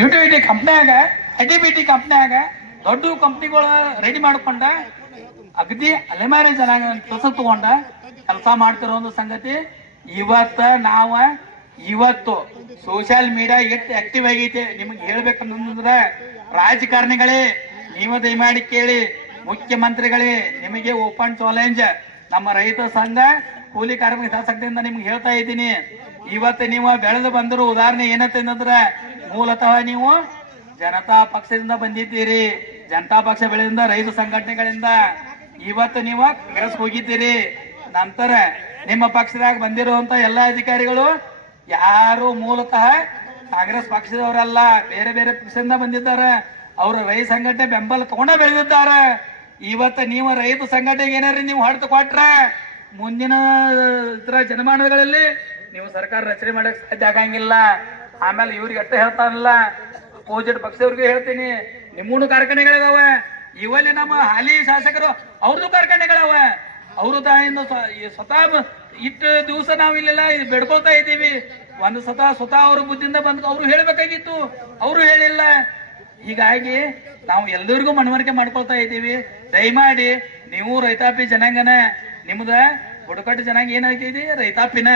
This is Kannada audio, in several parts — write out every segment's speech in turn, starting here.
ಯುಟಿಲಿಟಿ ಕಂಪ್ನ್ಯಾಗ ಐ ಬಿ ಟಿ ಕಂಪ್ನ್ಯಾಗ ದೊಡ್ಡ ಕಂಪ್ನಿಗಳು ರೆಡಿ ಮಾಡ್ಕೊಂಡ ಅಗದಿ ಅಲೆಮಾರಿ ಜನ ಕೆಲಸ ತಗೊಂಡ ಕೆಲಸ ಮಾಡ್ತಿರೋ ಒಂದು ಸಂಗತಿ, ಇವತ್ತ ನಾವ ಇವತ್ತು ಸೋಷಿಯಲ್ ಮೀಡಿಯಾ ಎಷ್ಟು ಆಕ್ಟಿವ್ ಆಗೈತೆ. ನಿಮ್ಗೆ ಹೇಳ್ಬೇಕಂತಂದ್ರೆ, ರಾಜಕಾರಣಿಗಳೇ, ನೀವು ದಯಮಾಡಿ ಕೇಳಿ, ಮುಖ್ಯಮಂತ್ರಿಗಳೇ, ನಿಮಗೆ ಓಪನ್ ಚಾಲೆಂಜ್ ನಮ್ಮ ರೈತ ಸಂಘ, ಕೂಲಿ ಕಾರ್ಮಿಕ ಹಿತಾಸಕ್ತಿಯಿಂದ ನಿಮ್ಗೆ ಹೇಳ್ತಾ ಇದ್ದೀನಿ. ಇವತ್ತು ನೀವು ಬೆಳೆದು ಬಂದಿರೋ ಉದಾಹರಣೆ ಏನಂತಂದ್ರೆ ಮೂಲತಃ ನೀವು ಜನತಾ ಪಕ್ಷದಿಂದ ಬಂದಿದ್ದೀರಿ. ಜನತಾ ಪಕ್ಷ ಬೆಳೆದಿಂದ ರೈತ ಸಂಘಟನೆಗಳಿಂದ ಇವತ್ತು ನೀವು ಕಾಂಗ್ರೆಸ್ ಹೋಗಿದ್ದೀರಿ. ನಂತರ ನಿಮ್ಮ ಪಕ್ಷದಾಗ ಬಂದಿರುವಂತ ಎಲ್ಲ ಅಧಿಕಾರಿಗಳು ಯಾರು ಮೂಲತಃ ಕಾಂಗ್ರೆಸ್ ಪಕ್ಷದವರಲ್ಲ, ಬೇರೆ ಬೇರೆ ಪಕ್ಷದಿಂದ ಬಂದಿದ್ದಾರೆ. ಅವರು ರೈತ ಸಂಘಟನೆ ಬೆಂಬಲ ತಗೊಂಡ ಬೆಳೆದಿದ್ದಾರೆ. ಇವತ್ತು ನೀವು ರೈತ ಸಂಘಟನೆಗೆ ಏನಾರ ನೀವು ಹೊಡೆದು ಕೊಟ್ರ ಮುಂದಿನ ಜನಮಾನಗಳಲ್ಲಿ ನೀವು ಸರ್ಕಾರ ರಚನೆ ಮಾಡಕ್ ಸಾಧ್ಯ ಆಗಂಗಿಲ್ಲ. ಆಮೇಲೆ ಇವ್ರಿಗೆ ಅಷ್ಟೇ ಹೇಳ್ತಾರಲ್ಲ ಅಪೋಸಿಟ್ ಪಕ್ಷದವ್ರಿಗೂ ಹೇಳ್ತೀನಿ, ನಿಮ್ಮೂನು ಕಾರ್ಖಾನೆಗಳಿದಾವ. ಇವಲ್ಲಿ ನಮ್ಮ ಹಾಲಿ ಶಾಸಕರು, ಅವ್ರದ್ದು ಕಾರ್ಖಾನೆಗಳವ. ಅವರು ತಾಯಿಂದ ಸ್ವತಃ ಇಷ್ಟು ದಿವಸ ನಾವು ಇಲ್ಲೆಲ್ಲ ಇದು ಬೆಡ್ಕೊಳ್ತಾ ಇದ್ದೀವಿ. ಒಂದು ಸತ ಸ್ವತಃ ಅವ್ರ ಬುದ್ಧಿಂದ ಬಂದ್ ಅವರು ಹೇಳ್ಬೇಕಾಗಿತ್ತು. ಅವರು ಹೇಳಿಲ್ಲ. ಹೀಗಾಗಿ ನಾವು ಎಲ್ಲರಿಗೂ ಮನವರಿಕೆ ಮಾಡ್ಕೊಳ್ತಾ ಇದ್ದೀವಿ. ದಯಮಾಡಿ ನೀವು ರೈತಾಪಿ ಜನಾಂಗನ, ನಿಮ್ದ ಬುಡಕಟ್ಟು ಜನಾಂಗ ಏನಾಗ್ತಿದೆ ರೈತಾಪಿನ.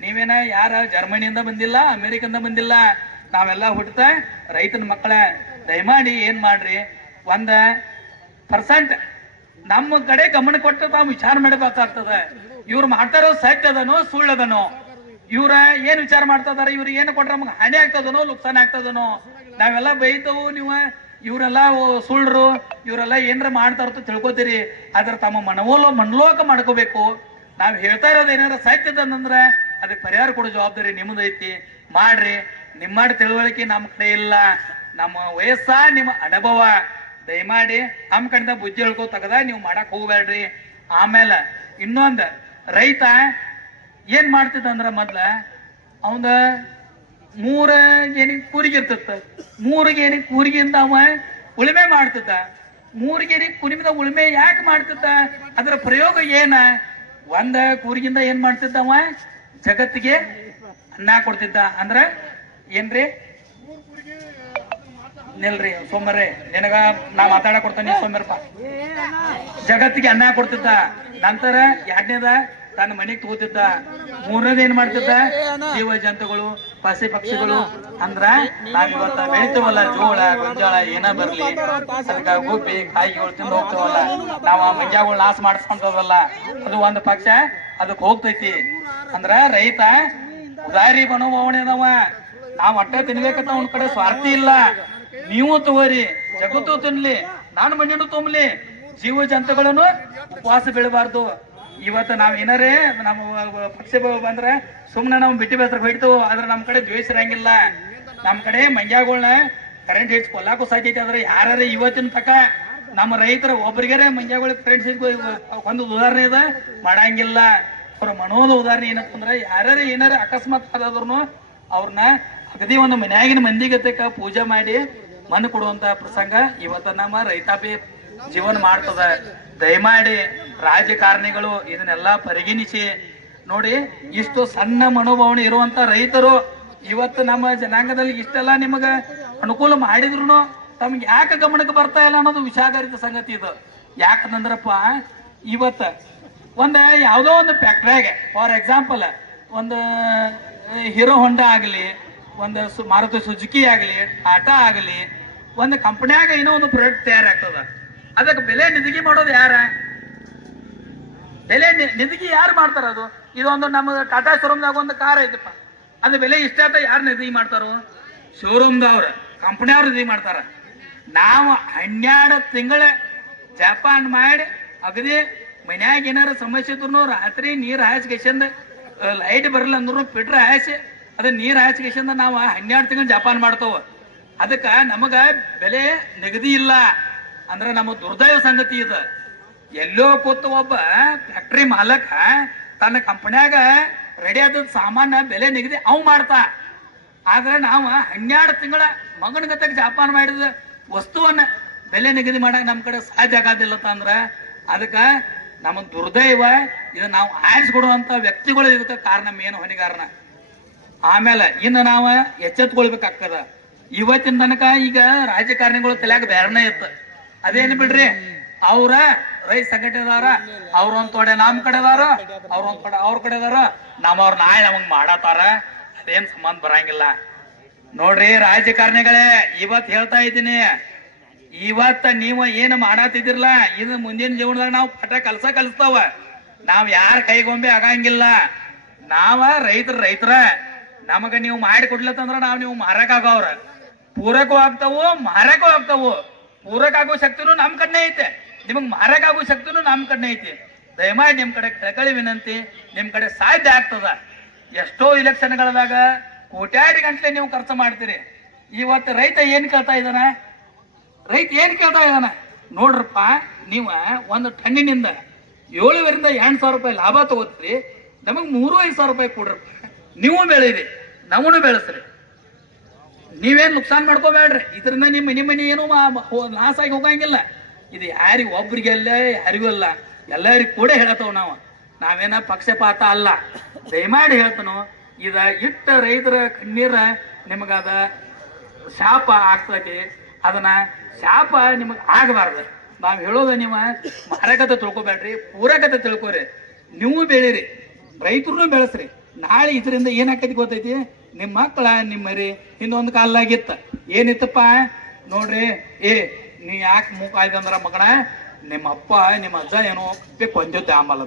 ನೀವೇನ ಯಾರ? ಜರ್ಮನಿಯಿಂದ ಬಂದಿಲ್ಲ, ಅಮೆರಿಕದಿಂದ ಬಂದಿಲ್ಲ. ನಾವೆಲ್ಲ ಹುಟ್ಟತ ರೈತನ ಮಕ್ಕಳ, ದಯಮಾಡಿ ಏನ್ ಮಾಡ್ರಿ? ಒಂದ ಪರ್ಸೆಂಟ್ ನಮ್ಮ ಕಡೆ ಗಮನ ಕೊಟ್ಟು ತಾವು ವಿಚಾರ ಮಾಡಬೇಕಾಗ್ತದ. ಇವ್ರು ಮಾಡ್ತಾರೋ ಸತ್ಯದನೋ ಸುಳ್ಳದನೋ? ಇವ್ರ ಏನ್ ವಿಚಾರ ಮಾಡ್ತಾ ಇದಾರೆ ಇವ್ರು ಏನು ಕೊಟ್ರೆ ನಮ್ಗೆ ಹಾನಿ ಆಗ್ತದನೋ, ನುಕ್ಸಾನ ಆಗ್ತದನೋ? ನಾವೆಲ್ಲ ಬೈತವು ನೀವು. ಇವರೆಲ್ಲ ಸುಳ್ಳರು ಇವರೆಲ್ಲ ಏನ್ರ ಮಾಡ್ತಾರ ತಿಳ್ಕೊತೀರಿ. ಆದ್ರೆ ತಮ್ಮ ಮನವೋಲ ಮನಲೋಕ ಮಾಡ್ಕೋಬೇಕು. ನಾವ್ ಹೇಳ್ತಾ ಇರೋದು ಏನಾರ ಸತ್ಯದಂದ್ರೆ ಅದಕ್ಕೆ ಪರಿಹಾರ ಕೊಡೋ ಜವಾಬ್ದಾರಿ ನಿಮ್ಮದೈತಿ. ಮಾಡ್ರಿ. ನಿಮ್ಮ ತಿಳುವಳಿಕೆ ನಮ್ಮ ಕಡೆ ಇಲ್ಲ. ನಮ್ಮ ವಯಸ್ಸ, ನಿಮ್ಮ ಅನುಭವ. ದಯಮಾಡಿ ನಮ್ಮ ಕಡೆಯಿಂದ ಬುದ್ಧಿ ಹೇಳ್ಕೋ ತಗದ, ನೀವು ಮಾಡಕ್ ಹೋಗ್ಬೇಡ್ರಿ. ಆಮೇಲೆ ಇನ್ನೊಂದು, ರೈತ ಏನ್ ಮಾಡ್ತಿದ್ದ ಅಂದ್ರೆ ಮೊದ್ಲ ಅವಂದ ಮೂರ ಏನಿಗೆ ಕೂರಿಗೆ ಇರ್ತಿತ್ತ. ಮೂರಿಗೆ ಏನಿಗೆ ಕೂರಿಗಿಂದ ಅವ ಉಳುಮೆ ಮಾಡ್ತಿದ್ದ. ಮೂರಿಗೆ ಕುರಿಮಿದ ಉಳುಮೆ ಯಾಕೆ ಮಾಡ್ತಿದ್ದ? ಅದರ ಪ್ರಯೋಗ ಏನ? ಒಂದ ಕೂರಿಗಿಂದ ಏನ್ ಮಾಡ್ತಿದ್ದವ? ಜಗತ್ತಿಗೆ ಅನ್ನ ಕೊಡ್ತಿದ್ದ. ಅಂದ್ರ ಏನ್ರಿ? ನಿಲ್ರಿ ಸೋಮರ್ರಿ, ನಿನಗ ನಾ ಮಾತಾಡಕ್ ಕೊಡ್ತೇನೆ ಸೋಮರಪ್ಪ ಜಗತ್ತಿಗೆ ಅನ್ನ ಕೊಡ್ತಿದ್ದ. ನಂತರ ಎರಡನೇದ ತನ್ನ ಮನೆಗೆ ತಗೋತಿದ್ದ. ಮೂರನೇದ ಏನ್ ಮಾಡ್ತಿದ್ದ? ಜೀವ ಜಂತುಗಳು ಪಸಿ ಪಕ್ಷಿಗಳು. ಅಂದ್ರ ನಾವ್ ಇವತ್ತ ಬೆಳಿತೀವಲ್ಲ, ಜೋಳ, ಗೊಂಜಾಳ, ಏನ ಬರ್ಲಿ. ಅದಕ್ಕ ಗುಬ್ಬಿ, ಕಾಯಿಗಳು ತಿಂದು ಹೋಗ್ತೀವಲ್ಲ. ನಾವ್ ಆ ಮಂಜಾಗಳು ನಾಶ ಮಾಡಿಸ್ಕೊಂತದಲ್ಲ. ಅದು ಒಂದು ಪಕ್ಷ ಅದಕ್ಕೆ ಹೋಗ್ತೈತಿ. ಅಂದ್ರ ರೈತ ಉದಾರಿ ಅದವ ನಾವ್ ಹೊಟ್ಟೆ ತಿನ್ಬೇಕಂತ ಅವ್ನ ಕಡೆ ಸ್ವಾರ್ಥಿ ಇಲ್ಲ. ನೀವು ತಗೋರಿ, ಜಗತ್ತು ತಿನ್ಲಿ, ನಾನು ಮಣ್ಣಿನ ತುಂಬಲಿ. ಜೀವ ಜಂತುಗಳನ್ನು ಉಪವಾಸ ಬೀಳಬಾರ್ದು. ಇವತ್ತು ನಾವ್ ಏನಾರೇ, ನಮ್ಮ ಪಕ್ಷ ಬಂದ್ರೆ ಸುಮ್ನೆ ನಾವು ಬಿಟ್ಟಿ ಬೇಸರ ಹೊಡಿತೇವೆ ಆದ್ರೆ ನಮ್ ಕಡೆ ದ್ವೇಷ ಇರಂಗಿಲ್ಲ ನಮ್ ಕಡೆ ಮಂಗ್ಯಾಗಳನ್ನ ಕರೆಂಟ್ ಹಿಡ್ಸ್ ಕೊಲ್ಲಾಕು ಸಾಧ್ಯತೆ ಆದ್ರೆ ಯಾರು ಇವತ್ತಿನ ತಕ ನಮ್ಮ ರೈತರ ಒಬ್ರಿಗಾರೆ ಮಂಗ್ಯಾಗಳಿಗೆ ಕರೆಂಟ್ ಒಂದು ಉದಾಹರಣೆ ಇದೆ, ಮಾಡಂಗಿಲ್ಲ. ಅವ್ರ ಮನೋದ ಉದಾಹರಣೆ ಅಂದ್ರೆ, ಯಾರ್ಯಾರು ಏನಾರ ಅಕಸ್ಮಾತ್ ಆದ್ರೂ ಅವ್ರನ್ನ ಅಗದಿ ಒಂದು ಮನ್ಯಾಗಿನ ಮಂದಿಗತೆಕ ಪೂಜೆ ಮಾಡಿ ಮಣ್ಣು ಕೊಡುವಂತ ಪ್ರಸಂಗ ಇವತ್ತ ನಮ್ಮ ರೈತಾಪಿ ಜೀವನ ಮಾಡ್ತದ. ದಯಮಾಡಿ ರಾಜಕಾರಣಿಗಳು ಇದನ್ನೆಲ್ಲ ಪರಿಗಣಿಸಿ. ನೋಡಿ, ಇಷ್ಟು ಸಣ್ಣ ಮನೋಭಾವನೆ ಇರುವಂತ ರೈತರು ಇವತ್ತು ನಮ್ಮ ಜನಾಂಗದಲ್ಲಿ ಇಷ್ಟೆಲ್ಲ ನಿಮಗ ಅನುಕೂಲ ಮಾಡಿದ್ರು ತಮ್ಗೆ ಯಾಕೆ ಗಮನಕ್ಕೆ ಬರ್ತಾ ಇಲ್ಲ ಅನ್ನೋದು ವಿಷಾದರಿತ ಸಂಗತಿ ಇದು. ಯಾಕಂದ್ರಪ್ಪ, ಇವತ್ತ ಒಂದು ಯಾವುದೋ ಒಂದು ಫ್ಯಾಕ್ಟ್ರಿಯಾಗ ಫಾರ್ ಎಕ್ಸಾಂಪಲ್ ಒಂದು ಹೀರೋ ಹೊಂಡಾ ಆಗಲಿ, ಒಂದು ಮಾರುತಿ ಸುಜುಕಿ ಆಗಲಿ ಟಾಟಾ ಆಗಲಿ, ಒಂದು ಕಂಪನಿಯಾಗ ಏನೋ ಒಂದು ಪ್ರಾಡಕ್ಟ್ ತಯಾರಾಗ್ತದ. ಅದಕ್ಕೆ ಬೆಲೆ ನಿಧಿಗೆ ಮಾಡೋದು ಯಾರ? ಬೆಲೆ ನಿಧಿಗೆ ಯಾರು ಮಾಡ್ತಾರ ಅದು? ಇದೊಂದು ನಮ್ಮ ಟಾಟಾ ಶೋರೂಮ್ದಾಗ ಒಂದು ಕಾರ್ ಐತಪ್ಪ. ಅದು ಬೆಲೆ ಇಷ್ಟ ಯಾರು ನಿಧಿ ಮಾಡ್ತಾರೋ? ಶೋರೂಮ್ದವ್ರ ಕಂಪ್ನಿಯವ್ರು ನಿಧಿ ಮಾಡ್ತಾರ. ನಾವು ಹನ್ನೆರಡು ತಿಂಗಳ ಜಪಾನ್ ಮಾಡಿ ಅಗದಿ ಮನ್ಯಾಗ ಏನಾರ ಸಮಸ್ಯೆ ಇದ್ರು ರಾತ್ರಿ ನೀರು ಹಾಯಿಸ್ಕೇಶಂದ ಲೈಟ್ ಬರಲ್ಲ ಅಂದ್ರು ಫಿಟ್ರ್ ಹಾಯಿಸಿ ಅದು ನೀರು ಹಾಯಿಸ್ಕೇಶಂದ ನಾವು ಹನ್ನೆರಡು ತಿಂಗಳು ಜಪಾನ್ ಮಾಡ್ತಾವ. ಅದಕ್ಕೆ ನಮಗೆ ಬೆಲೆ ನಿಗದಿ ಇಲ್ಲ. ಅಂದ್ರ ನಮ್ಮ ದುರ್ದೈವ ಸಂಗತಿ ಇದು. ಎಲ್ಲೋ ಕೂತ ಒಬ್ಬ ಫ್ಯಾಕ್ಟ್ರಿ ಮಾಲಕ ತನ್ನ ಕಂಪನ್ಯಾಗ ರೆಡಿ ಆದ ಸಾಮಾನ ಬೆಲೆ ನಿಗದಿ ಅವ್ ಮಾಡ್ತಾ. ಆದ್ರೆ ನಾವು ಹನ್ನೆರಡು ತಿಂಗಳ ಮಗನ ಗತಕ್ಕೆ ಜಪಾನ್ ಮಾಡಿದ ವಸ್ತುವನ್ನ ಬೆಲೆ ನಿಗದಿ ಮಾಡಕ್ ನಮ್ಮ ಕಡೆ ಸಾಧ್ಯ ಆಗೋದಿಲ್ಲ ಅಂದ್ರೆ ಅದಕ್ಕೆ ನಮ್ಮ ದುರ್ದೈವ ಇದು ನಾವು ಆರಿಸ್ಕೊಡುವಂತ ವ್ಯಕ್ತಿಗಳು ಇದಕ್ಕೆ ಕಾರಣ ಮೇನ್ ಹೊಣೆಗಾರನ. ಆಮೇಲೆ ಇನ್ನು ನಾವು ಎಚ್ಚೆತ್ಕೊಳ್ಬೇಕಾಗ್ತದ. ಇವತ್ತಿನ ತನಕ ಈಗ ರಾಜಕಾರಣಿಗಳು ತಲೆಯಾಗ ಬೇರೆನೇ ಇತ್ತು. ಅದೇನು ಬಿಡ್ರಿ? ಅವ್ರ ರೈತ ಸಂಘಟನೆದಾರ ಅವ್ರ ಒಂದ್ ತೊಡೆ ನಮ್ ಕಡೆದಾರ ಅವ್ರ ಒಂದ್ ಕಡೆ ಅವ್ರ ಕಡೆ ಅದಾರ ನಮ್ಮವ್ರ ನಾಳೆ ನಮಗ್ ಮಾಡತಾರ. ಅದೇನ್ ಸಂಬಂಧ ಬರಂಗಿಲ್ಲ. ನೋಡ್ರಿ ರಾಜಕಾರಣಿಗಳೇ, ಇವತ್ ಹೇಳ್ತಾ ಇದ್ದೀನಿ. ಇವತ್ತ ನೀವು ಏನು ಮಾಡತ್ತಿದಿರಲ್ಲ ಇದು ಮುಂದಿನ ಜೀವನದಾಗ ನಾವು ಪಟ ಕಲ್ಸ ಕಲಿಸ್ತಾವ. ನಾವ್ ಯಾರ ಕೈಗೊಂಬೆ ಆಗಂಗಿಲ್ಲ. ನಾವ ರೈತರ ರೈತರ, ನಮಗ ನೀವು ಮಾಡಿ ಕೊಡ್ಲತ್ತಂದ್ರ ನಾವ್ ನೀವು ಮಾರಕಾಗವ್ರ ಪೂರಕೂ ಆಗ್ತಾವು ಮಾರಕೂ ಆಗ್ತಾವು ಪೂರಕ ಆಗೋ ಶಕ್ತಿನೂ ನಮ್ಮ ಕಡೆ ಐತೆ. ನಿಮಗೆ ಮಾರಕ ಆಗೋ ಶಕ್ತಿನೂ ನಮ್ಮ ಕಡೆ ಐತಿ. ದಯಮಾಡಿ ನಿಮ್ಮ ಕಡೆ ಕಳಕಳಿ ವಿನಂತಿ ನಿಮ್ಮ ಕಡೆ ಸಾಧ್ಯ ಆಗ್ತದ. ಎಷ್ಟೋ ಇಲೆಕ್ಷನ್ಗಳದಾಗ ಕೋಟ್ಯಾಡಿ ಗಂಟ್ಲೆ ನೀವು ಖರ್ಚು ಮಾಡ್ತೀರಿ. ಇವತ್ತು ರೈತ ಏನು ಕೇಳ್ತಾ ಇದ್ದಾನ ರೈತ ಏನು ಕೇಳ್ತಾ ಇದ್ದಾನ ನೋಡ್ರಪ್ಪ, ನೀವು ಒಂದು ಟನ್ನಿನಿಂದ ಏಳುವರಿಂದ ಎಂಟು ಸಾವಿರ ರೂಪಾಯಿ ಲಾಭ ತಗೋತೀರಿ. ನಮಗೆ ಮೂರು ಐದು ಸಾವಿರ ರೂಪಾಯಿ ಕೊಡ್ರಪ್ಪ. ನೀವು ಬೆಳೀರಿ ನಮೂನು ಬೆಳೆಸ್ರಿ. ನೀವೇನ್ ನುಕ್ಸಾನ್ ಮಾಡ್ಕೋಬೇಡ್ರಿ. ಇದರಿಂದ ನಿಮ್ಮ ಮನೆ ಮನೆ ಏನು ಲಾಸ್ ಆಗಿ ಹೋಗಂಗಿಲ್ಲ. ಇದು ಯಾರಿಗೆ ಒಬ್ರಿಗೆಲ್ಲ ಯಾರಿಗೂ ಅಲ್ಲ, ಎಲ್ಲರಿಗೂ ಕೂಡ ಹೇಳತ್ತವ ನಾವು. ನಾವೇನ ಪಕ್ಷಪಾತ ಅಲ್ಲ. ದಯಮಾಡಿ ಹೇಳ್ತನು, ಇದ ಇಟ್ಟ ರೈತರ ಕಣ್ಣೀರ ನಿಮಗದ ಶಾಪ ಆಗ್ತೈತಿ. ಅದನ್ನ ಶಾಪ ನಿಮಗೆ ಆಗಬಾರ್ದು. ನಾವು ಹೇಳೋದು ನೀವು ಮಾರಕತೆ ತಿಳ್ಕೊಬೇಡ್ರಿ, ಪೂರಕತೆ ತಿಳ್ಕೊರಿ. ನೀವು ಬೆಳೀರಿ ರೈತರು ಬೆಳೆಸ್ರಿ. ನಾಳೆ ಇದರಿಂದ ಏನಾಕೈತಿ ಗೊತ್ತೈತಿ? ನಿಮ್ಮ ಮಕ್ಕಳ, ನಿಮ್ಮ ಮರಿ, ಇನ್ನೊಂದು ಕಾಲಾಗಿತ್ತ ಏನಿತ್ತಪ್ಪ? ನೋಡ್ರಿ, ಏ, ನೀ ಯಾಕೆ ಮೂಕ ಆಯ್ತಂದ್ರ ಮಗನ ನಿಮ್ಮ ಅಪ್ಪ, ನಿಮ್ಮ ಅಜ್ಜ ಏನೋ ಕಪ್ಪೆ ಕೊಂದಿದ್ದೆ ಆಮೇಲೆ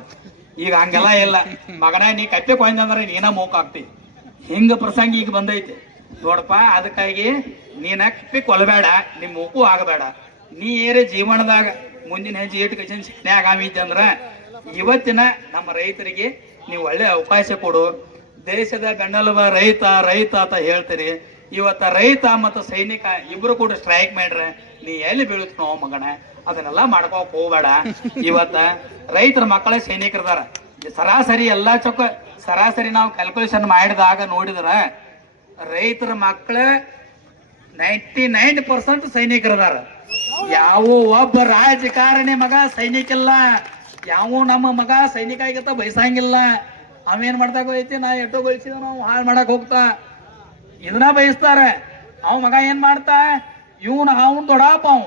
ಈಗ ಹಂಗೆಲ್ಲ ಇಲ್ಲ. ಮಗನ, ನೀ ಕಪ್ಪೆ ಕೊಂದಂದ್ರೆ ನೀನ ಮೂಕ ಆಗ್ತಿ. ಹಿಂಗ ಪ್ರಸಂಗ ಈಗ ಬಂದೈತಿ. ನೋಡಪ್ಪ, ಅದಕ್ಕಾಗಿ ನೀನ ಕಪ್ಪಿ ಕೊಲ್ಬೇಡ ನಿಮ್ಮ ಮೂಕು ಆಗಬೇಡ. ನೀ ಏರೇ ಜೀವನದಾಗ ಮುಂದಿನ ಹೆಜ್ಜೆ ಏಟು ಕಚಿನ ಶಿಕ್ಷಣ ಆಗಾಮಿದ್ದೆ ಇವತ್ತಿನ ನಮ್ಮ ರೈತರಿಗೆ ನೀವು ಒಳ್ಳೆ ಅವಕಾಶ ಕೊಡು. ದೇಶದ ಬೆನ್ನೆಲುಬ ರೈತ ರೈತ ಅಂತ ಹೇಳ್ತೀರಿ. ಇವತ್ತ ರೈತ ಮತ್ತು ಸೈನಿಕ ಇಬ್ರು ಕೂಡ ಸ್ಟ್ರೈಕ್ ಮಾಡ್ರೆ, ನೀ ಎಲ್ಲಿ ಬೀಳುತ್ತೋ ಮಗಣ ಅದನ್ನೆಲ್ಲ ಮಾಡ್ಕೋಕ್ ಹೋಗ್ಬೇಡ. ಇವತ್ತ ರೈತರ ಮಕ್ಕಳೇ ಸೈನಿಕರದಾರ. ಸರಾಸರಿ ಎಲ್ಲಾ ಚೊಕ್ಕ, ಸರಾಸರಿ ನಾವು ಕ್ಯಾಲ್ಕುಲೇಷನ್ ಮಾಡಿದಾಗ ನೋಡಿದ್ರ, ರೈತರ ಮಕ್ಕಳ ನೈಂಟಿ ನೈನ್ ಪರ್ಸೆಂಟ್ ಸೈನಿಕರದಾರ. ಯಾವ ಒಬ್ಬ ರಾಜಕಾರಣಿ ಮಗ ಸೈನಿಕ ಇಲ್ಲ ಯಾವ ನಮ್ಮ ಮಗ ಸೈನಿಕ ಆಗಿತ್ತ ಬಯಸಂಗಿಲ್ಲ. ಅವೇನ್ ಮಾಡ್ತಾ ಐತಿ ನಾ ಎಟ್ಟೋ ಬಯಸಿದ ನಾವು ಹಾಳು ಮಾಡಕ್ ಹೋಗ್ತಾ. ಇದನ್ನ ಬಯಸ್ತಾರೆ. ಅವ ಮಗ ಏನ್ ಮಾಡ್ತಾ? ಇವನ್, ಅವನ್ ದೊಡ್ಡಪ್ಪ ಅವ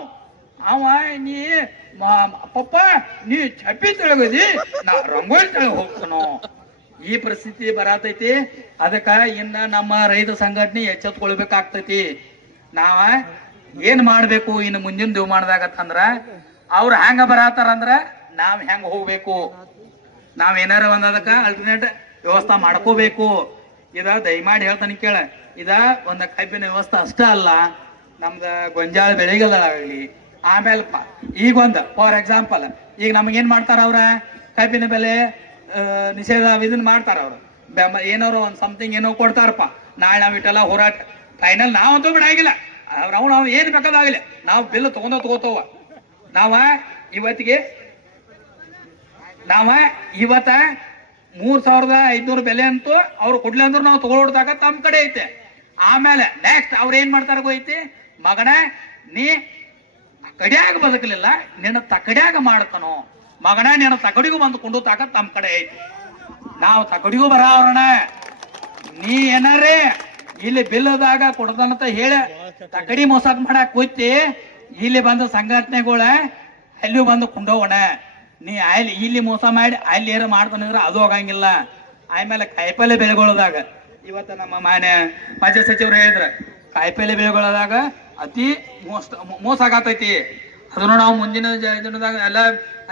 ಅವ, ನೀ ಪಪ್ಪ, ನೀ ಚಪ್ಪಿ ತೆಳಗದಿ, ನಾ ರಂಗೋಲಿ ತೆಳಗ್ ಹೋಗ್ತಾನೋ. ಈ ಪರಿಸ್ಥಿತಿ ಬರತೈತಿ. ಅದಕ್ಕ ಇನ್ನ ನಮ್ಮ ರೈತ ಸಂಘಟನೆ ಎಚ್ಚೆತ್ಕೊಳ್ಬೇಕಾಗ್ತೈತಿ ನಾವ ಏನ್ ಮಾಡ್ಬೇಕು ಇನ್ನು ಮುಂದಿನ ದಿವಮಾನದಾಗತ್ತಂದ್ರ, ಅವ್ರ ಹೆಂಗ ಬರತಾರಂದ್ರ ನಾವ್ ಹೆಂಗ ಹೋಗ್ಬೇಕು? ನಾವ್ ಏನಾರ ಒಂದ್ ಅದಕ್ಕ ಅಲ್ಟರ್ನೇಟ್ ವ್ಯವಸ್ಥೆ ಮಾಡ್ಕೋಬೇಕು. ಇದ ದಯಮಾಡಿ ಹೇಳ್ತಾನೆ ಕೇಳ. ಇದ ಒಂದ ಕಬ್ಬಿನ ವ್ಯವಸ್ಥೆ ಅಷ್ಟ ಅಲ್ಲ, ನಮ್ದ ಗೊಂಜಾಳ ಬೆಳೆಗಳಾಗಲಿ, ಆಮೇಲೆ ಈಗ ಒಂದ್ ಫಾರ್ ಎಕ್ಸಾಂಪಲ್ ಈಗ ನಮಗೇನ್ ಮಾಡ್ತಾರ ಅವ್ರ? ಕಬ್ಬಿನ ಬೆಲೆ ನಿಷೇಧ ಇದನ್ನ ಮಾಡ್ತಾರ ಅವರು. ಏನಾರು ಒಂದು ಸಮಥಿಂಗ್ ಏನೋ ಕೊಡ್ತಾರಪ್ಪ. ನಾಳೆ ನಾವು ಇಟ್ಟೆಲ್ಲ ಹೋರಾಟ. ಫೈನಲ್ ನಾವಂತೂ ಬಿಡಾಗಿಲ್ಲ ಅವ್ರ ನಾವು ಏನು ಬೇಕಾದಾಗಲಿ ನಾವು ಬಿಲ್ ತಗೊಂಡ ತಗೋತವ ನಾವ ಇವತ್ತಿಗೆ ನಾವ ಇವತ್ತ ಮೂರ್ ಸಾವಿರದ ಐದ್ನೂರು ಬೆಲೆ ಅಂತೂ ಅವ್ರು ಕೊಡ್ಲಿ ಅಂದ್ರೆ ನಾವು ತಗೊಳ್ದಾಗ ತಮ್ಮ ಕಡೆ ಐತೆ. ಆಮೇಲೆ ನೆಕ್ಸ್ಟ್ ಅವ್ರು ಏನ್ ಮಾಡ್ತಾರ ಐತಿ ಮಗನ, ನೀ ಕಡಿಯಾಗ ಬದುಕಲಿಲ್ಲ, ನಿನ್ನ ತಕಡ್ಯಾಗ ಮಾಡ್ತಾನೋ. ಮಗನ, ನಿನ್ನ ತಕಡಿಗೂ ಬಂದು ಕೊಂಡು ತಾಕ ತಮ್ಮ ಕಡೆ ಐತಿ. ನಾವು ತಕಡಿಗೂ ಬರಾವ್ರಣ. ನೀ ಏನಾರೇ ಇಲ್ಲಿ ಬಿಲ್ಲದಾಗ ಕೊಡದನಂತ ಹೇಳ, ತಕಡಿ ಮೋಸಾಕ್ ಮಾಡಕ್ ಹೋಯ್ತಿ. ಇಲ್ಲಿ ಬಂದ ಸಂಘಟನೆಗಳ ಅಲ್ಲಿಯೂ ಬಂದು ಕುಂಡೋಗೋಣ ನೀ ಅಲ್ಲಿ ಇಲ್ಲಿ ಮೋಸ ಮಾಡಿ ಅಲ್ಲಿ ಏನೋ ಮಾಡ್ತಾನಂದ್ರೆ ಅದು ಹೋಗಂಗಿಲ್ಲ. ಆಮೇಲೆ ಕಾಯಿಪಲ್ಲೆ ಬೆಳೆಗಳದಾಗ, ಇವತ್ತು ನಮ್ಮ ಮಾನ್ಯ ಮಾಜಿ ಸಚಿವರು ಹೇಳಿದ್ರ, ಕಾಯಿಪಲ್ಲೆ ಬೆಳೆಗಳದಾಗ ಅತಿ ಮೋಸ ಮೋಸ ಆಗತೈತಿ. ಅದನ್ನು ನಾವು ಮುಂದಿನ ದಿನದಾಗ ಎಲ್ಲ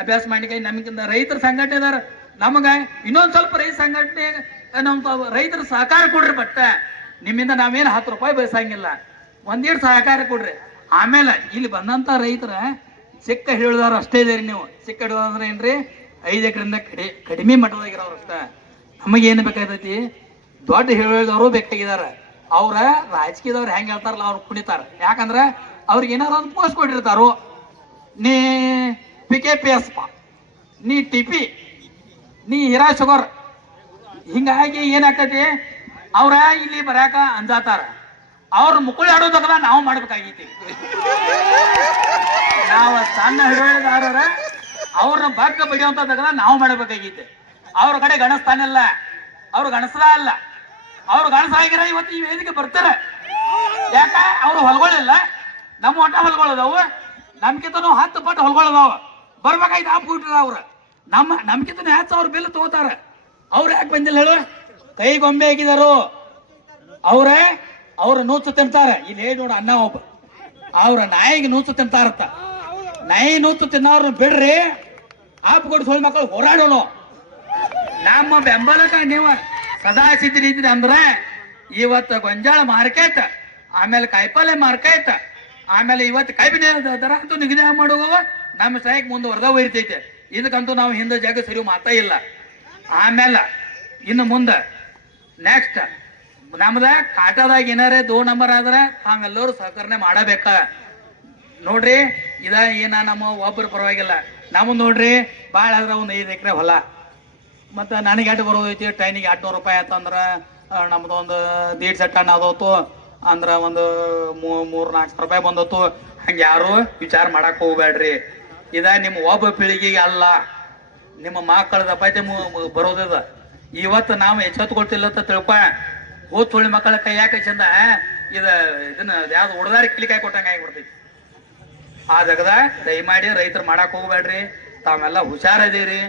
ಅಭ್ಯಾಸ ಮಾಡಿಕೆ ನಮಗಿಂತ ರೈತರ ಸಂಘಟನೆ ಅದಾರ. ನಮಗ ಇನ್ನೊಂದು ಸ್ವಲ್ಪ ರೈತ ಸಂಘಟನೆ ನಮ್ಮ ರೈತರ ಸಹಕಾರ ಕೊಡ್ರಿ ಬಟ್ಟ ನಿಮ್ಮಿಂದ ನಾವೇನು ಹತ್ತು ರೂಪಾಯಿ ಬಯಸಂಗಿಲ್ಲ ಒಂದೀಟ್ ಸಹಕಾರ ಕೊಡ್ರಿ. ಆಮೇಲೆ ಇಲ್ಲಿ ಬಂದಂತ ರೈತರ ಸಿಕ್ಕ ಹೇಳಿದಾರ ಅಷ್ಟೇ ಇದೀರಿ ನೀವು. ಸಿಕ್ಕ ಹಿಡಿದವ್ರು ಅಂದ್ರೆ ಏನ್ರಿ? ಐದು ಎಕರೆಯಿಂದ ಕಡಿ, ಕಡಿಮೆ ಮಟ್ಟದಾಗಿರೋರು ಅಷ್ಟ. ನಮಗೇನು ಬೇಕಾಗ್ತೈತಿ? ದೊಡ್ಡ ಹೇಳಿದವರು ಬೇಕಾಗಿದಾರ ಅವ್ರ ರಾಜಕೀಯದವ್ರು ಹೆಂಗೆ ಹೇಳ್ತಾರಲ್ಲ, ಅವ್ರು ಕುಣಿತಾರೆ. ಯಾಕಂದ್ರೆ ಅವ್ರಿಗೆ ಏನಾರ ಒಂದು ಪೋಸ್ಟ್ ಕೊಟ್ಟಿರ್ತಾರೋ. ನೀ ಪಿ ಕೆ ಪಿ ಎಸ್ ನೀ ಟಿ ಪಿ ನೀ ಹಿರಾ ಶುಗರ್ ಹಿಂಗಾಗಿ ಏನಾಗ್ತೈತಿ ಅವ್ರ ಇಲ್ಲಿ ಬರಾಕ ಅಂಜಾತಾರ. ಅವ್ರ ಮುಕುಳಿ ಆಡೋದಕ್ಕಲ್ಲ ನಾವು ಮಾಡ್ಬೇಕಾಗೈತಿ. ನಾವು ಸಣ್ಣ ಹಿಡುವಳಿದಾರರ ಅವ್ರನ್ನ ಬಗ್ಗ ಬಡಿಯುವಂತದಕ್ಕಲ್ಲ ನಾವು ಮಾಡಬೇಕಾಗಿತ್ತು ಅವ್ರ ಕಡೆ ಗಣಸ್ತಾನಿಲ್ಲ ಅವ್ರು ಗಣಸದ ಅಲ್ಲ. ಅವ್ರು ಗಣಸಾಗಿರ ಇವತ್ತು ಈ ವೇದಿಕೆ ಬರ್ತಾರೆ. ಯಾಕ? ಅವ್ರು ಹೊಲ್ಗೊಳ್ಳಿಲ್ಲ ನಮ್ಮ ಒಟ್ಟ ಹೊಲ್ಗಳದಾವು ನಮ್ಕಿಂತನೂ ಹತ್ತು ಪಟ್ಟು ಹೊಲ್ಗಳದಾವ ಬರ್ಬೇಕಾಯ್ತು ಆ ಬಿಟ್ರ ಅವ್ರು. ನಮ್ಮ ನಮ್ಕಿಂತನೂ ಹತ್ತು ಸಾವಿರ ಬಿಲ್ ತಗೋತಾರ. ಅವ್ರು ಯಾಕೆ ಬಂದಿಲ್ಲ ಹೇಳು? ಕೈ ಗೊಂಬೆ ಹಾಕಿದಾರು. ಅವ್ರೇ, ಅವ್ರ ನೂಚು ತಿಂತಾರೆ. ಇಲ್ಲಿ ನೋಡಿ ನೋಡು ಅನ್ನ ಒಬ್ಬ. ಅವ್ರ ನಾಯಿಗೆ ನೂಚು ತಿಂತಾರತ್ತ. ನಾಯಿ ನೂಚು ತಿನ್ನೋರ್ನ ಬಿಡ್ರಿ, ಆಪ್ ಕೊಟ್ಟು ಸುಳ್ಳು ಮಕ್ಕಳು ಹೋರಾಡೋಣ ನಮ್ಮ ಬೆಂಬಲಕ ನೀವು ಸದಾ ಸಿದ್ಧರಿದ್ರಿ ಅಂದ್ರೆ, ಇವತ್ತು ಗೊಂಜಾಳ ಮಾರ್ಕೆಟ್, ಆಮೇಲೆ ಕಾಯಿಪಲ್ಲೆ ಮಾರ್ಕೆಟ್, ಆಮೇಲೆ ಇವತ್ತು ಕಾಯಿಪಿನ ದರ ಅಂತೂ ನಿಗದಿ ಮಾಡುವ ನಮ್ಮ ಸಹಾಯಕ್ಕೆ ಮುಂದುವರೆದ ಒಯ್ತೈತೆ ಇದಕ್ಕಂತೂ ನಾವು ಹಿಂದೆ ಜಾಗ ಸರಿ ಮಾತಾ ಇಲ್ಲ. ಆಮೇಲೆ, ಇನ್ನು ಮುಂದೆ ನೆಕ್ಸ್ಟ್ ನಮ್ದ ಕಾಟದಾಗ ಏನಾರೇ ದೋ ನಂಬರ್ ಆದ್ರೆ ತಾವೆಲ್ಲರೂ ಸಹಕರಣೆ ಮಾಡಬೇಕ. ನೋಡ್ರಿ, ಇದ ಏನ ನಮ್ಮ ಒಬ್ಬರು ಪರವಾಗಿಲ್ಲ. ನಮ್ಮ ನೋಡ್ರಿ ಭಾಳ ಆದ್ರೆ ಒಂದು ಐದು ಎಕರೆ ಹೊಲ. ಮತ್ತು ನನಗೆ ಎಷ್ಟು ಬರೋದೈತಿ ಟ್ರೈನಿಗೆ ಎಂಟ್ನೂರು ರೂಪಾಯಿ ಆಯ್ತಂದ್ರೆ ನಮ್ದು ಒಂದು ದೀಡ್ ಸೆಟ್ ಟನ್ ಆದೋತು ಅಂದ್ರೆ ಒಂದು ಮೂರು, ನಾಲ್ಕು ಸಾವಿರ ರೂಪಾಯಿ ಬಂದತ್ತು. ಹಂಗೆ ಯಾರು ವಿಚಾರ ಮಾಡಕ್ಕೆ ಹೋಗ್ಬೇಡ್ರಿ ಇದ ನಿಮ್ಮ ಒಬ್ಬ ಪೀಳಿಗೆಗೆ ಅಲ್ಲ, ನಿಮ್ಮ ಮಕ್ಕಳದ ಪೈತೆ ಬರೋದಿದ ಇವತ್ತು ನಾವು ಎಚ್ಚೆತ್ಕೊಳ್ತಿಲ್ಲ ಅಂತ ತಿಳ್ಕೊ, ಹೋದ್ ಸುಳ್ಳಿ ಮಕ್ಕಳ ಕೈಯಾಕ ಚಂದ ಇದ, ಇದನ್ನ ಯಾವ್ದು ಹೊಡೆದಾರಿ ಕ್ಲಿಕ್ ಆಗಿ ಕೊಟ್ಟಂಗೆ ಆಗಿಬಿಡ್ತೈತಿ. ಆ ಜಗದಾಗ ದಯಮಾಡಿ ರೈತರು ಮಾಡಕ್ ಹೋಗ್ಬೇಡ್ರಿ. ತಾವೆಲ್ಲ ಹುಷಾರದೀರಿ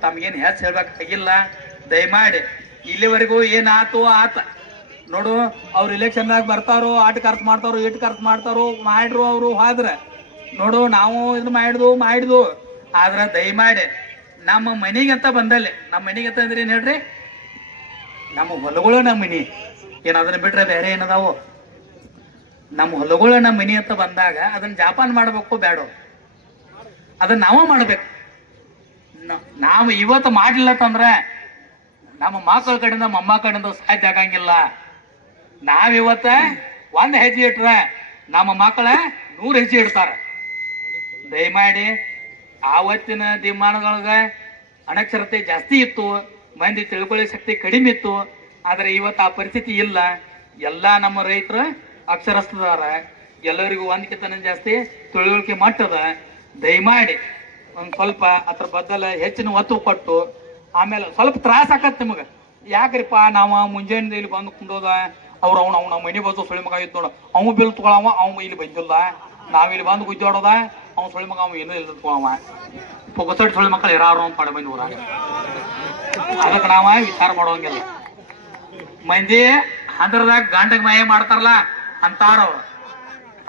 ತಮ್ಗೇನು ಹೆಚ್ಚು ಹೇಳ್ಬೇಕಾಗಿಲ್ಲ. ದಯಮಾಡಿ ಇಲ್ಲಿವರೆಗೂ ಏನಾತು ಆತ. ನೋಡು, ಅವ್ರು ಇಲೆಕ್ಷನ್ದಾಗ ಬರ್ತಾರೋ, ಆಟ ಖರ್ಚು ಮಾಡ್ತಾರೋ ಇಟ್ಟು ಖರ್ಚು ಮಾಡ್ತಾರೋ, ಮಾಡ್ರು ಅವರು ಆದ್ರೆ. ನೋಡು, ನಾವು ಇದನ್ನ ಮಾಡಿದ್ವು ಮಾಡಿದ್ವು. ಆದ್ರೆ ದಯಮಾಡಿ ನಮ್ಮ ಮನೆಗಂತ ಬಂದಲ್ಲಿ, ನಮ್ಮ ಮನೆಗಂತ ಅಂದ್ರೆ ಏನ್ ಹೇಳ್ರಿ? ನಮ್ಮ ಹೊಲಗಳು ನಮ್ಮ ಮನೆ. ಏನಾದ್ರೂ ಅದನ್ನ ಬಿಟ್ರೆ ಬೇರೆ ಏನದಾವು ನಮ್ಮ ಹೊಲಗಳು ನಮ್ಮ ಮನೆ ಅಂತ ಬಂದಾಗ ಅದನ್ನ ಜಾಪಾನ್ ಮಾಡಬೇಕು ಬೇಡ ಅದನ್ನ ನಾವ ಮಾಡ್ಬೇಕು. ನಾವು ಇವತ್ತು ಮಾಡಲಿಲ್ಲ ತಂದ್ರೆ ನಮ್ಮ ಮಕ್ಕಳ ಕಡೆಯಿಂದ ಮೊಮ್ಮ ಕಡೆಯಿಂದ ಸಾಧ್ಯ ಆಗಂಗಿಲ್ಲ ನಾವಿವತ್ತ ಒಂದ್ ಹೆಜ್ಜೆ ಇಟ್ರೆ ನಮ್ಮ ಮಕ್ಕಳ ನೂರು ಹೆಜ್ಜೆ ಇಡ್ತಾರ. ದಯಮಾಡಿ ಆವತ್ತಿನ ದಿಮಾನದೊಳಗ ಅನಕ್ಷರತೆ ಜಾಸ್ತಿ ಇತ್ತು, ಮಂದಿ ತಿಳ್ಕೊಳ್ಳೋ ಶಕ್ತಿ ಕಡಿಮೆ ಇತ್ತು, ಆದ್ರೆ ಇವತ್ತು ಆ ಪರಿಸ್ಥಿತಿ ಇಲ್ಲ. ಎಲ್ಲ ನಮ್ಮ ರೈತರು ಅಕ್ಷರಸ್ಥದಾರ, ಎಲ್ಲರಿಗೂ ಒಂದ್ಕಿತನ ಜಾಸ್ತಿ, ತಿಳುವಳಿಕೆ ಮಟ್ಟದ, ದಯಮಾಡಿ ಒಂದು ಸ್ವಲ್ಪ ಅದ್ರ ಬದ್ದಲ ಹೆಚ್ಚಿನ ಒತ್ತು ಕೊಟ್ಟು, ಆಮೇಲೆ ಸ್ವಲ್ಪ ತ್ರಾಸ ಆಕತ್ ನಿಮಗೆ. ಯಾಕ್ರಿಪ್ಪ ನಾವ ಮುಂಜಾನೆ ಇಲ್ಲಿ ಬಂದು ಕುಂಡೋದ, ಅವ್ರು ಅವ್ನ ಅವ್ನ ಮನೆ ಬಸ್ ಸುಳಿ ಮಗ ಇತ್ತು ನೋಡ. ಅವ್ ಬಿಲ್ ತಗೊಳವ ಅವ್ ಇಲ್ಲಿ ಬಂದಿಲ್ಲ ನಾವ್ ಇಲ್ಲಿ ಬಂದು ಗುಜ್ಜಾಡೋದ, ಅವ್ನ ಸುಳಿ ಮಗ ಅವ ಏನೂ ಇಲ್ಲ ತಗೊಳವ. ಪೊಗಸಟ್ ಸುಳಿ ಮಕ್ಕಳು ಇರಾರು ಪಡ ಮಂದಿ ಊರಾಗ ಅದಕ್ಕೆ ನಾವ ವಿಚಾರ ಮಾಡೋಂಗಿಲ್ಲ. ಮಂದಿ ಹಂದ್ರದಾಗ ಗಂಡಗ್ ಮಾಯ ಮಾಡ್ತಾರಲ್ಲ ಅಂತಾರ.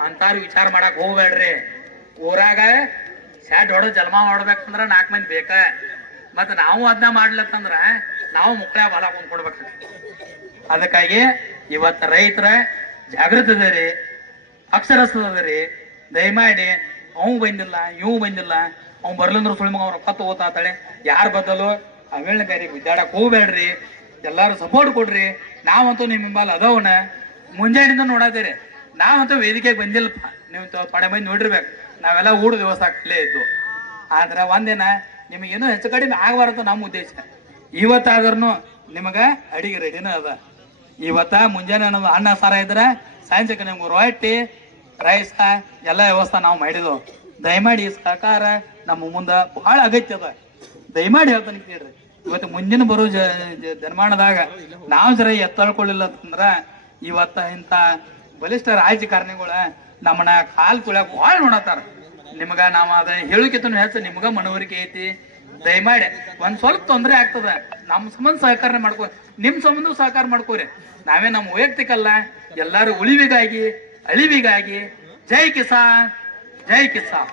ಅಂತಾರು ವಿಚಾರ ಮಾಡಕ್ ಹೋಗ್ಬೇಡ್ರಿ. ಊರಾಗ ಸ್ಯಾಟ್ ಹೊಡೆದು ಜನ್ಮ ಮಾಡ್ಬೇಕಂದ್ರ ನಾಲ್ಕು ಮಂದಿ ಬೇಕ? ಮತ್ತೆ ನಾವು ಅದನ್ನ ಮಾಡ್ಲತ್ತಂದ್ರ ನಾವು ಮುಕ್ಳ ಬಾಲ ಕುಂದ್ಕೊಡ್ಬೇಕು ಅದಕ್ಕಾಗಿ ಇವತ್ತು ರೈತರ ಜಾಗೃತಿ ಅದರಿ ಅಕ್ಷರಸ್ಥದ ಅದರಿ ದಯಮಾಡಿ ಅವ್ ಬಂದಿಲ್ಲ ಇವ್ ಬಂದಿಲ್ಲ ಅವ್ ಬರ್ಲಂದ್ರೆ ಸುಳಿಮಗ ಅವ್ರ ರೊಕ್ಕ ತಗೋತಾತಾಳೆ. ಯಾರು ಬದಲು ಅವೇಳನ ಬೇರೆ ಗುದ್ದಾಡಕ್ ಹೋಗ್ಬೇಡ್ರಿ. ಎಲ್ಲರೂ ಸಪೋರ್ಟ್ ಕೊಡ್ರಿ. ನಾವಂತೂ ನಿಮ್ಮ ಹಿಂಬಾಲ ಅದವನ. ಮುಂಜಾನಿಂದ ನೋಡಾದಿರಿ ನಾವಂತ ವೇದಿಕೆಗೆ ಬಂದಿಲ್ಲಪ್ಪ. ನೀವು ಪಡೆ ಮಂದಿ ನೋಡಿರ್ಬೇಕು. ನಾವೆಲ್ಲ ಊರು ದಿವಸ ಇಲ್ಲೇ ಇದ್ದು. ಆದ್ರೆ ಒಂದಿನ ನಿಮಗೇನು ಹೆಚ್ಚು ಕಡಿಮೆ ಆಗಬಾರದು ನಮ್ಮ ಉದ್ದೇಶ. ಇವತ್ತಾದ್ರೂ ನಿಮಗೆ ಅಡಿಗೆ ರೆಡಿನ ಅದ. ಇವತ್ತ ಮುಂಜಾನೆ ಅನ್ನೋದು ಅನ್ನ, ಸಾರ ಇದ್ರೆ ಸಾಯಂಕಾಲ ನಿಮ್ಗೆ ರೊಟ್ಟಿ, ರೈಸ, ಎಲ್ಲ ವ್ಯವಸ್ಥೆ ನಾವು ಮಾಡಿದ್ವು. ದಯಮಾಡಿ ಸಹಕಾರ ನಮ್ಮ ಮುಂದೆ ಬಹಳ ಅಗತ್ಯ ಅದ. ದಯಮಾಡಿ ಹೇಳ್ತಾನೆ ಕೇಳ್ರಿ. ಇವತ್ತು ಮುಂಜಾನೆ ಬರೋ ಜನ್ಮಾನದಾಗ ನಾವು ಜರ ಎತ್ತಳ್ಕೊಳ್ಳಿಲ್ಲ ಅಂತಂದ್ರ ಇವತ್ತ ಇಂಥ ಬಲಿಷ್ಠ ರಾಜಕಾರಣಿಗಳ ನಮ್ಮನ್ನ ಕಾಲ್ ತುಳ್ಯಾಕ ಭಾಳ ನೋಡತ್ತಾರ. ನಿಮ್ಗ ನಾವು ಅದ ಹೇಳೋಕ್ಕಿಂತ ಹೆಚ್ಚು ನಿಮ್ಗ ಮನವರಿಕೆ ಐತಿ. ದಯಮಾಡಿ ಒಂದ್ ಸ್ವಲ್ಪ ತೊಂದರೆ ಆಗ್ತದ. ನಮ್ಮ ಸಂಬಂಧ ಸಹಕಾರ ಮಾಡ್ಕೋ, ನಿಮ್ ಸಂಬಂಧ ಸಹಕಾರ ಮಾಡ್ಕೋರಿ. ನಾವೇ ನಮ್ಮ ವೈಯಕ್ತಿಕ ಅಲ್ಲ, ಎಲ್ಲಾರು ಉಳಿವಿಗಾಗಿ, ಅಳಿವಿಗಾಗಿ. ಜೈ ಕಿಸಾ ಜೈ ಕಿಸಾನ್.